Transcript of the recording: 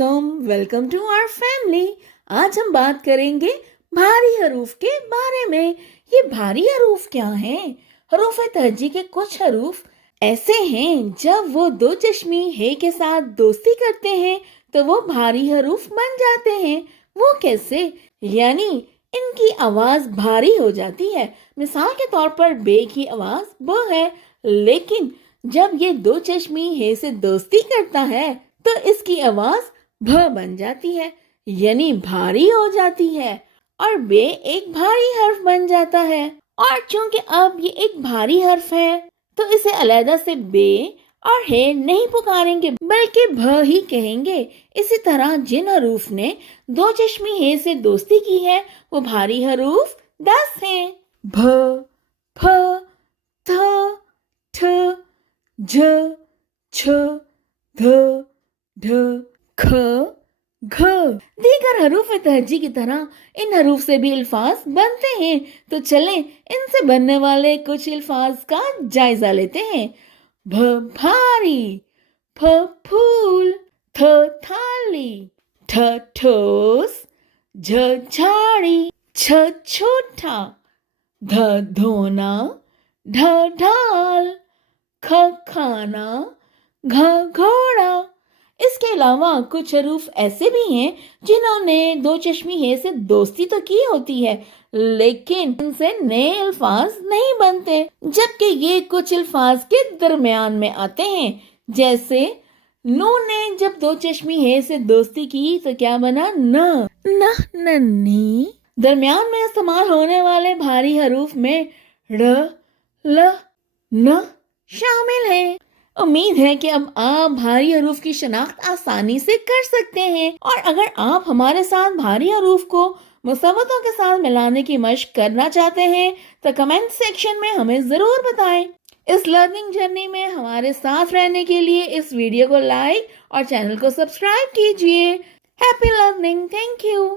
Welcome to our family. आज हम बात करेंगे भारी हरूफ के बारे में। ये भारी हरूफ क्या हैं? हरूफ तहजी के कुछ हरूफ ऐसे हैं जब वो दो चश्मी हे के साथ दोस्ती करते हैं तो वो भारी हरूफ बन जाते हैं। वो कैसे? यानी इनकी आवाज भारी हो जाती है। मिसाल के तौर पर बे की आवाज ब है, लेकिन जब ये दो चश्मी हे से दोस्ती करता है तो इसकी आवाज भ बन जाती है, यानी भारी हो जाती है और बे एक भारी हर्फ बन जाता है। और चूंकि अब ये एक भारी हर्फ है तो इसे अलग से बे और हे नहीं पुकारेंगे बल्कि भ ही कहेंगे। इसी तरह जिन हरूफ ने दो चश्मी हे से दोस्ती की है वो भारी हरूफ 10 हैं। भ, फ, थ, ठ, झ, छ, ध, ढ, ख, घ। दीगर हरूफ तहजी की तरह इन हरूफ से भी अल्फाज बनते हैं, तो चलें इनसे बनने वाले कुछ अल्फाज का जायजा लेते हैं। भ भारी, फ फूल, थ थाली, ठ ठोस, झ झाड़ी, छ छोटा, ध धोना, ढ ढाल, ख खाना, घ घोड़ा। इसके अलावा कुछ हरूफ ऐसे भी हैं जिन्होंने दो चश्मी हे से दोस्ती तो की होती है लेकिन इनसे नए अल्फाज नहीं बनते, जबकि ये कुछ अल्फाज के दरमियान में आते हैं। जैसे नून ने जब दो चश्मी हे से दोस्ती की तो क्या बना? न, नन्ही। दरमियान में इस्तेमाल होने वाले भारी हरूफ में र, ल, न शामिल है। उम्मीद है कि अब आप भारी हरूफ की शनाख्त आसानी से कर सकते हैं, और अगर आप हमारे साथ भारी हरूफ को मुसव्वतों के साथ मिलाने की मशक करना चाहते हैं तो कमेंट सेक्शन में हमें जरूर बताएं। इस लर्निंग जर्नी में हमारे साथ रहने के लिए इस वीडियो को लाइक और चैनल को सब्सक्राइब कीजिए। Happy learning. Thank you.